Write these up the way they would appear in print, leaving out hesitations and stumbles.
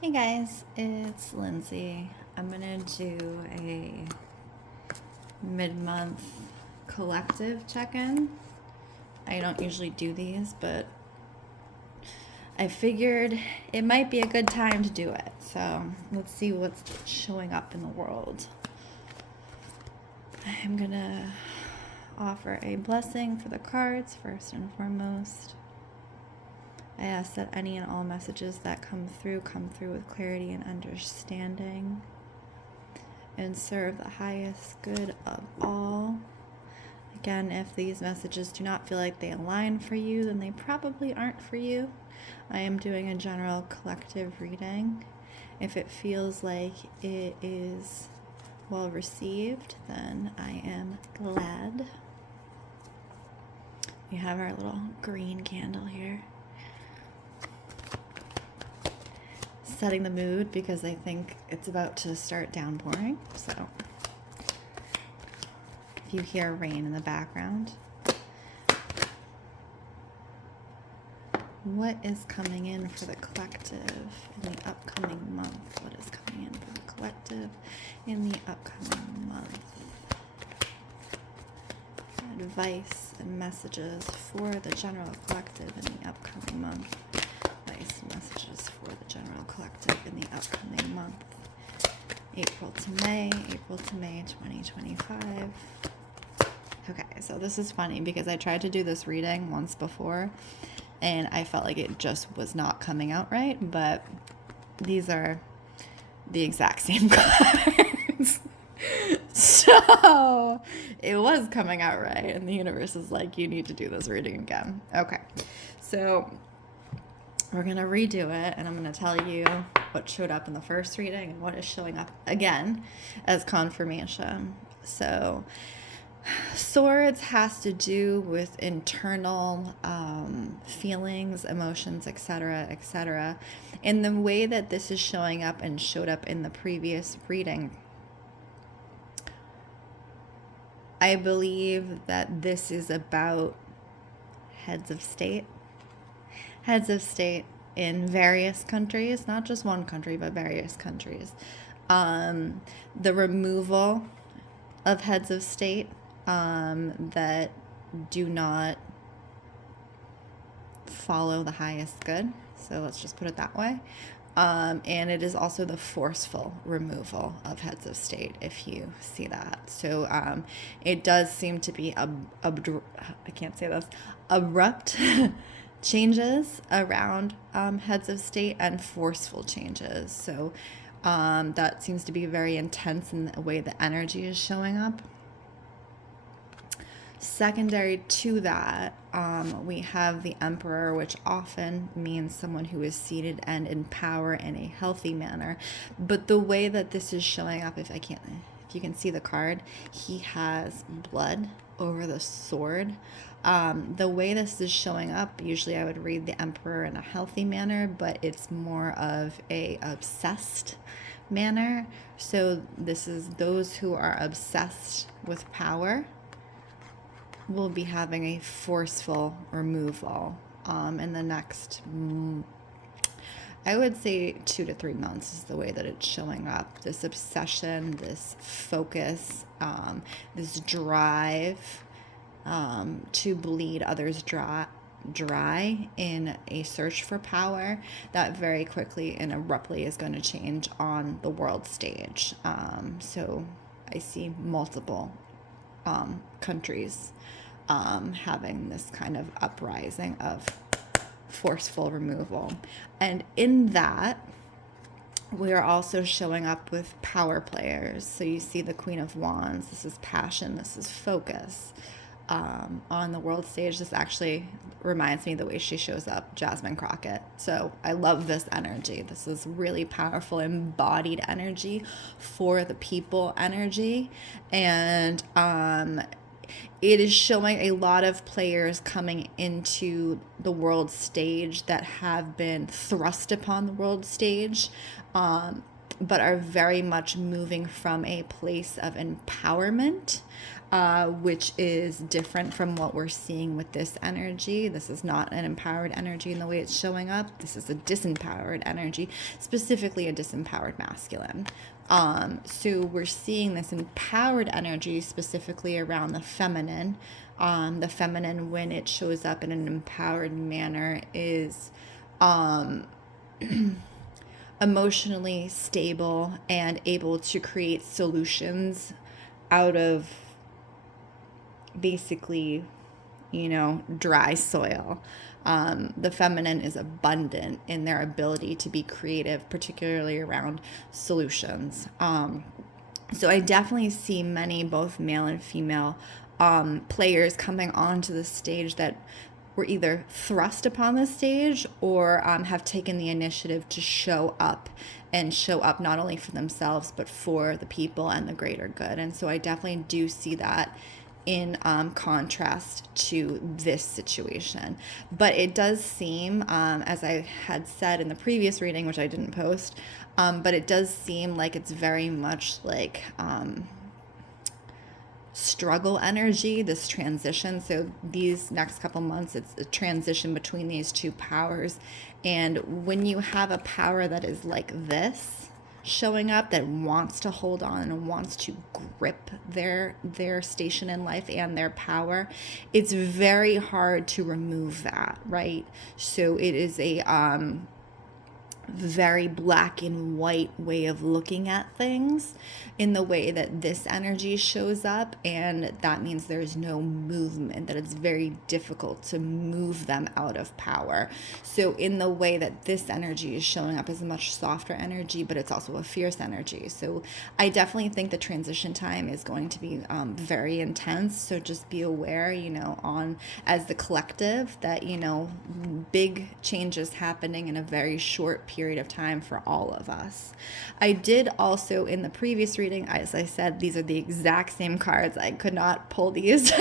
Hey guys, it's Lindsay. I'm gonna do a mid-month collective check-in. I don't usually do these, but I figured it might be a good time to do it. So let's see what's showing up in the world. I'm gonna offer a blessing for the cards first and foremost. I ask that any and all messages that come through with clarity and understanding and serve the highest good of all. Again, if these messages do not feel like they align for you, then they probably aren't for you. I am doing a general collective reading. If it feels like it is well received, then I am glad. We have our little green candle here. Setting the mood because I think it's about to start downpouring. So if you hear rain in the background, what is coming in for the collective in the upcoming month? What is coming in for the collective in the upcoming month? Advice and messages for the general collective in the upcoming month. Advice and messages for the general collective in the upcoming month. April to May 2025. Okay, so this is funny because I tried to do this reading once before and I felt like it just was not coming out right, but these are the exact same cards. So it was coming out right, and the universe is like, you need to do this reading again. Okay, so we're going to redo it, and I'm going to tell you what showed up in the first reading and what is showing up again as confirmation. So Swords has to do with internal feelings, emotions, etc., etc. In the way that this is showing up and showed up in the previous reading, I believe that this is about heads of state. Heads of state in various countries, not just one country, but various countries. The removal of heads of state that do not follow the highest good. So let's just put it that way. And it is also the forceful removal of heads of state, if you see that. So it does seem to be I can't say this, abrupt changes around heads of state and forceful changes. So that seems to be very intense in the way the energy is showing up. Secondary to that, we have the Emperor, which often means someone who is seated and in power in a healthy manner. But the way that this is showing up, if you can see the card, he has blood over the sword. The way this is showing up, usually I would read the Emperor in a healthy manner, but it's more of a obsessed manner. So this is those who are obsessed with power will be having a forceful removal in the next, I would say 2 to 3 months is the way that it's showing up. This obsession, this focus, this drive to bleed others dry in a search for power that very quickly and abruptly is going to change on the world stage. So I see multiple countries having this kind of uprising of forceful removal. And in that, we are also showing up with power players. So you see the Queen of Wands. This is passion. This is focus. On the world stage, this actually reminds me of the way she shows up, Jasmine Crockett. So I love this energy. This is really powerful, embodied energy for the people energy. And it is showing a lot of players coming into the world stage that have been thrust upon the world stage, but are very much moving from a place of empowerment which is different from what we're seeing with this energy. This is not an empowered energy in the way it's showing up. This is a disempowered energy, specifically a disempowered masculine. So we're seeing this empowered energy specifically around the feminine. The feminine, when it shows up in an empowered manner, is emotionally stable and able to create solutions out of basically, dry soil. The feminine is abundant in their ability to be creative, particularly around solutions. So I definitely see many, both male and female, players coming onto the stage that were either thrust upon the stage or have taken the initiative to show up, and show up not only for themselves but for the people and the greater good. And so I definitely do see that in contrast to this situation. But it does seem, as I had said in the previous reading, which I didn't post, but it does seem like it's very much like struggle energy, this transition. So these next couple months, it's a transition between these two powers. And when you have a power that is like this showing up, that wants to hold on and wants to grip their station in life and their power, it's very hard to remove that, right? So it is a very black and white way of looking at things in the way that this energy shows up, and that means there's no movement, that it's very difficult to move them out of power. So in the way that this energy is showing up as a much softer energy, but it's also a fierce energy. So I definitely think the transition time is going to be very intense. So just be aware, on as the collective, that big changes happening in a very short period of time for all of us. I did also, in the previous reading, as I said, these are the exact same cards. I could not pull these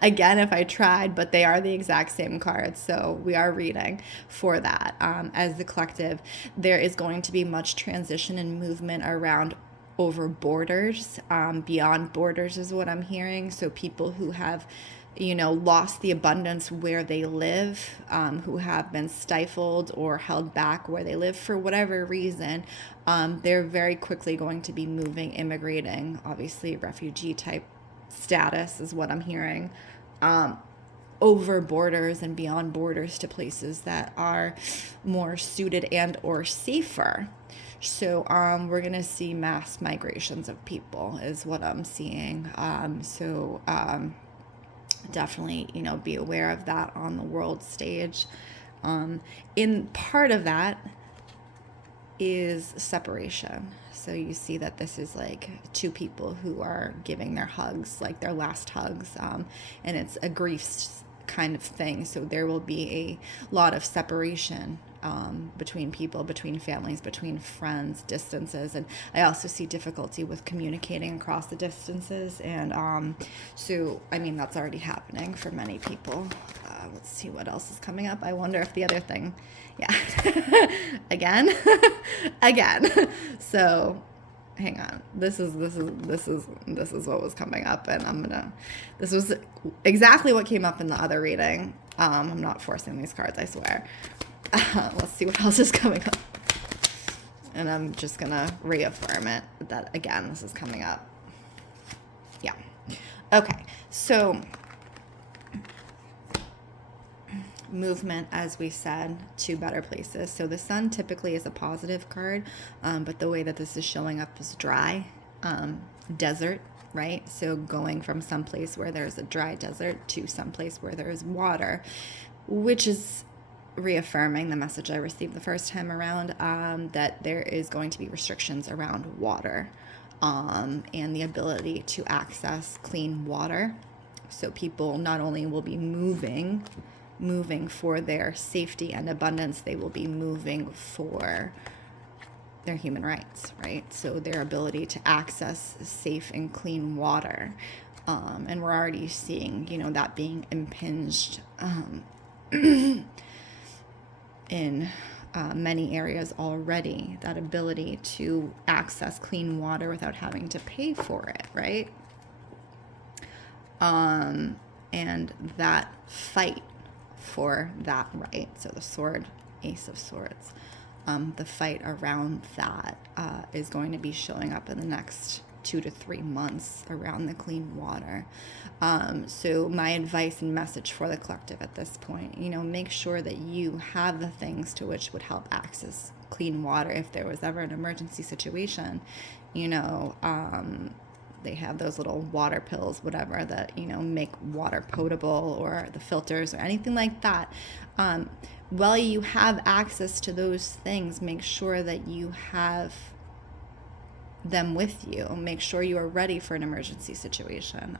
again if I tried, but they are the exact same cards. So we are reading for that. As the collective, there is going to be much transition and movement around over borders. Beyond borders is what I'm hearing. So people who have lost the abundance where they live, who have been stifled or held back where they live for whatever reason, they're very quickly going to be moving, immigrating, obviously refugee type status is what I'm hearing, over borders and beyond borders to places that are more suited and or safer. So we're going to see mass migrations of people is what I'm seeing. Definitely, be aware of that on the world stage. In part of that is separation. So you see that this is like two people who are giving their hugs, like their last hugs, and it's a grief kind of thing. So there will be a lot of separation between people, between families, between friends, distances. And I also see difficulty with communicating across the distances. And so, that's already happening for many people. Let's see what else is coming up. I wonder if the other thing, again, So hang on. This is what was coming up, and this was exactly what came up in the other reading. I'm not forcing these cards, I swear. Let's see what else is coming up. And I'm just going to reaffirm it that, again, this is coming up. Yeah. Okay. So movement, as we said, to better places. So the sun typically is a positive card, but the way that this is showing up is dry, desert, right? So going from someplace where there's a dry desert to someplace where there is water, which is reaffirming the message I received the first time around, that there is going to be restrictions around water, and the ability to access clean water. So people not only will be moving for their safety and abundance, they will be moving for their human rights, right? So their ability to access safe and clean water. And we're already seeing, that being impinged in many areas already, that ability to access clean water without having to pay for it, right? And that fight for that right, so the sword, Ace of Swords, the fight around that is going to be showing up in the next 2 to 3 months around the clean water. So my advice and message for the collective at this point, make sure that you have the things to which would help access clean water if there was ever an emergency situation. They have those little water pills, whatever, that, make water potable, or the filters or anything like that. While you have access to those things, make sure that you have them with you. Make sure you are ready for an emergency situation.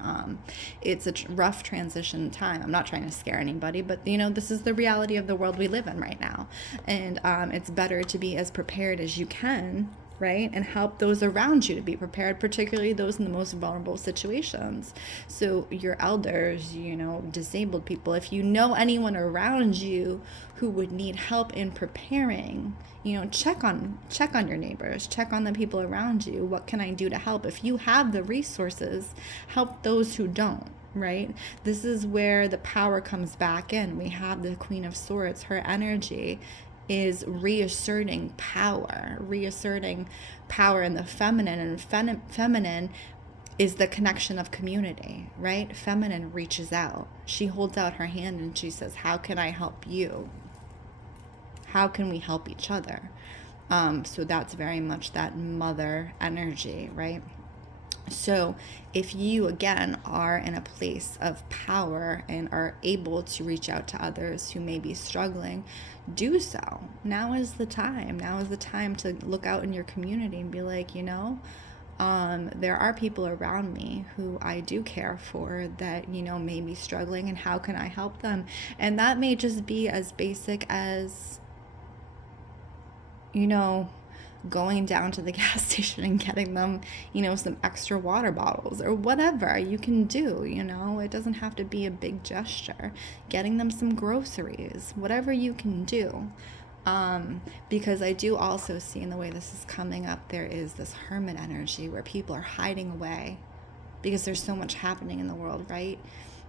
It's a rough transition time. I'm not trying to scare anybody, but this is the reality of the world we live in right now. And it's better to be as prepared as you can, right? And help those around you to be prepared, particularly those in the most vulnerable situations. So your elders, disabled people, if you know anyone around you who would need help in preparing, check on your neighbors, check on the people around you. What can I do to help? If you have the resources, help those who don't. Right? This is where the power comes back in. We have the Queen of Swords. Her energy is reasserting power in the feminine, and feminine is the connection of community, right? Feminine reaches out. She holds out her hand and she says, how can I help you? How can we help each other? So that's very much that mother energy, right? So if you, again, are in a place of power and are able to reach out to others who may be struggling, do so. Now is the time. Now is the time to look out in your community and be like, there are people around me who I do care for that, may be struggling, and how can I help them? And that may just be as basic as, going down to the gas station and getting them, some extra water bottles or whatever you can do. It doesn't have to be a big gesture. Getting them some groceries, whatever you can do. Because I do also see, in the way this is coming up, there is this hermit energy where people are hiding away because there's so much happening in the world, right?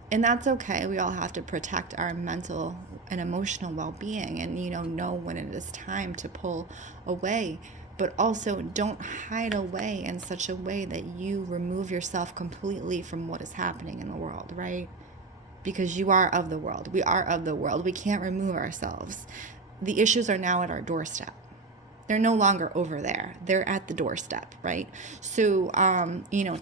And that's okay. We all have to protect our mental and emotional well-being, and know when it is time to pull away. But also, don't hide away in such a way that you remove yourself completely from what is happening in the world, right? Because you are of the world. We are of the world. We can't remove ourselves. The issues are now at our doorstep. They're no longer over there. They're at the doorstep, right? So,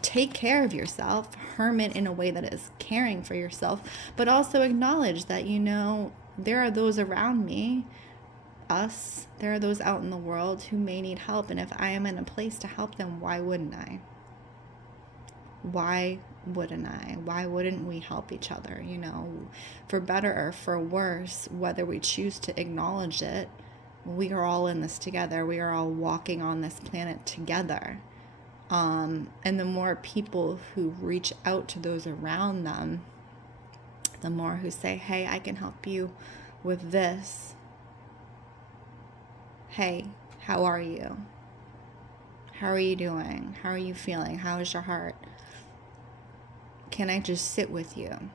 take care of yourself, hermit in a way that is caring for yourself, but also acknowledge that, there are those around me, us, there are those out in the world who may need help. And if I am in a place to help them, why wouldn't I? Why wouldn't I? Why wouldn't we help each other? For better or for worse, whether we choose to acknowledge it, we are all in this together. We are all walking on this planet together. And the more people who reach out to those around them, the more who say, hey, I can help you with this. Hey, how are you? How are you doing? How are you feeling? How is your heart? Can I just sit with you?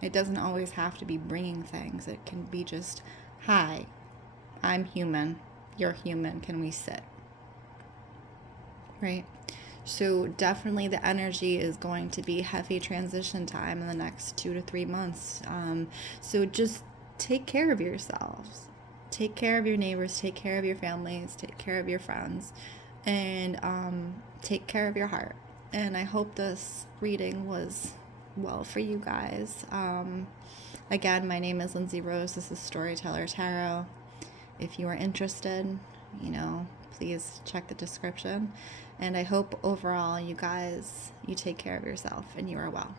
It doesn't always have to be bringing things. It can be just, hi, I'm human. You're human. Can we sit? Right? So definitely the energy is going to be heavy transition time in the next 2 to 3 months. So just take care of yourselves. Take care of your neighbors. Take care of your families. Take care of your friends. And take care of your heart. And I hope this reading was well for you guys. Again, my name is Lindsey Rose. This is Storyteller Tarot. If you are interested, please check the description. And I hope overall, you guys, you take care of yourself and you are well.